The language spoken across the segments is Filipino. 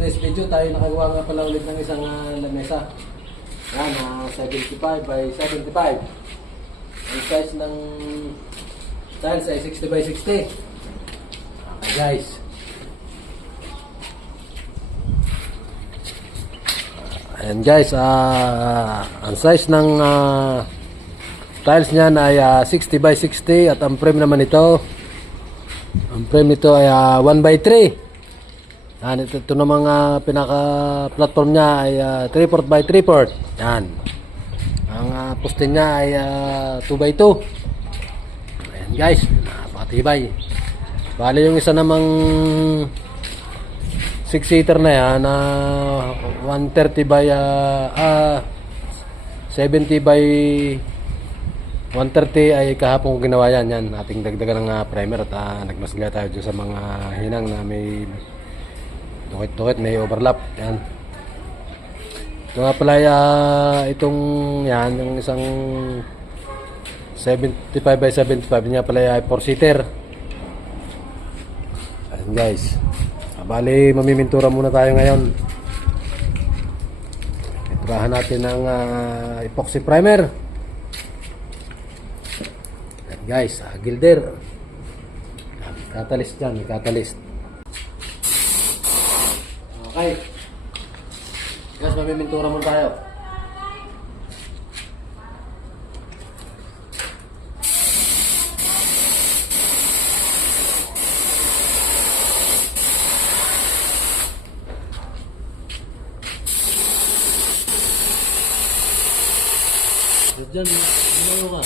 today's video, tayo nakagawa nga pala ulit ng isang lamesa. Yan, 75 by 75. Ang size ng tiles ay 60 by 60. Okay guys. Ayan guys, ang size ng tiles niyan ay 60 by 60 at ang frame naman ito, ang frame nito ay 1 by 3. Yan, ito namang pinaka-platform niya ay 3/4 by 3/4. Yan. Ang poste niya ay 2 by 2. Ayan guys, napakatibay. Bali yung isa namang 6-seater na yan, 130 by 70 by 130 ay kahapon ko ginawa yan. Yan, ating dagdagan ng primer at nagmasgaya tayo dyan sa mga hinang na may tukit-tukit, may overlap. Yan. Ito nga pala itong yan, yung isang 75 by 75 niya pala ay 4-seater. Ayan guys. Bali, mamimintura muna tayo ngayon. Iturahan natin ng epoxy primer. Ayan guys, gilder. Catalyst dyan, may catalyst. Okay. Guys, mamimintura muna tayo. Diyan, ano ka?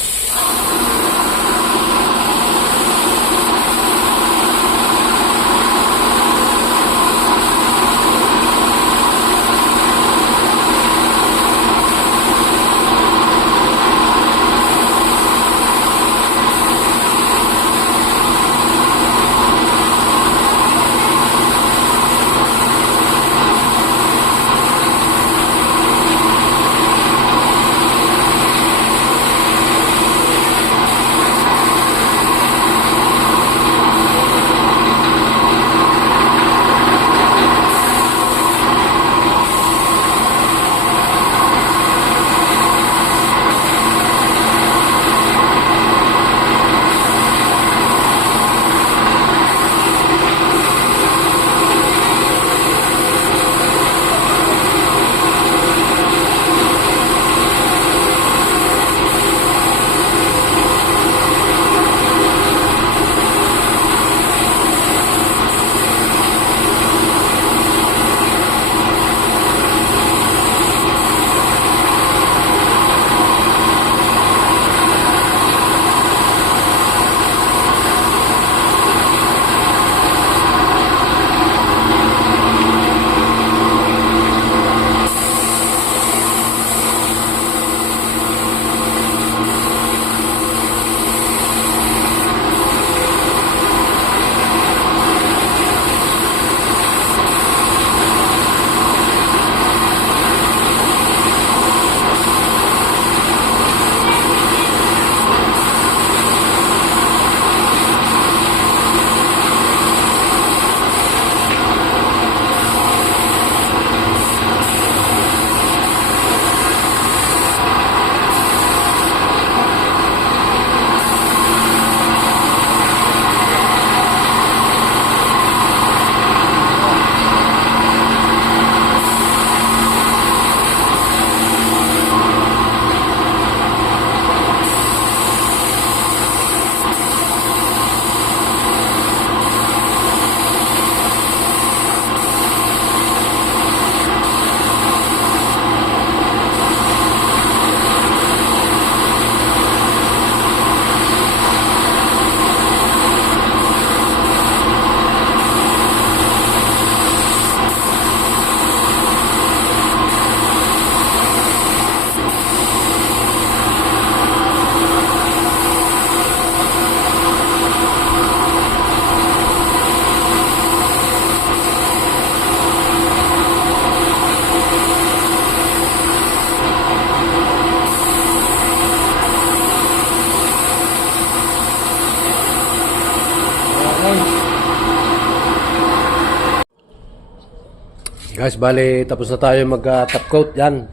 Guys, bali tapos na tayo mag top coat yan.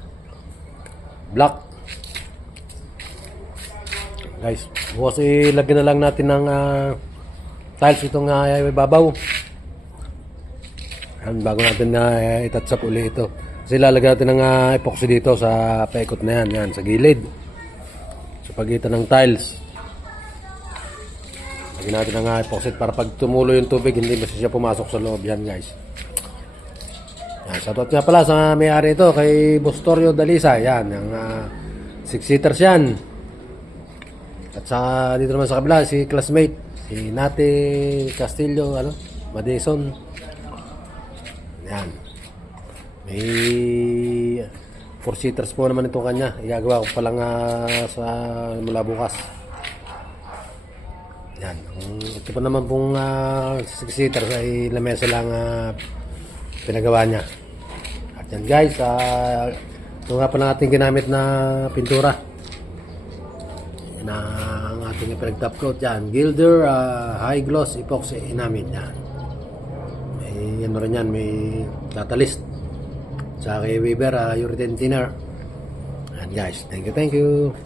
Black. Guys, bukas ilagyan na lang natin ng tiles itong ibabaw. Yan, bago natin na itatsap uli ito. Kasi lalagyan natin ng epoxy dito sa paikot na yan, yan sa gilid. Sa pagitan ng tiles. Lagyan natin ng epoxy para pag tumulo yung tubig, hindi basta siya pumasok sa loob yan, guys. Yan, shoutout nga pala sa may-ari ito, kay Bustorio Dalisa. Yan, yung 6-seaters yan. At sa dito naman sa kabila, si classmate, si Nate Castillo, Madison. Yan. May 4-seaters po naman ito kanya. Igagawa ko pa lang sa mula bukas. Yan. Ito pa naman pong 6-seaters ay lamesa lang pinagawa niya. At yan guys, ito nga pa lang ating ginamit na pintura. Yan ang ating pinag-top coat yan. Gilder High Gloss Epoxy namin yan. May ano rin yan, may catalyst. Sa kay Weber, urethane thinner. And guys, thank you.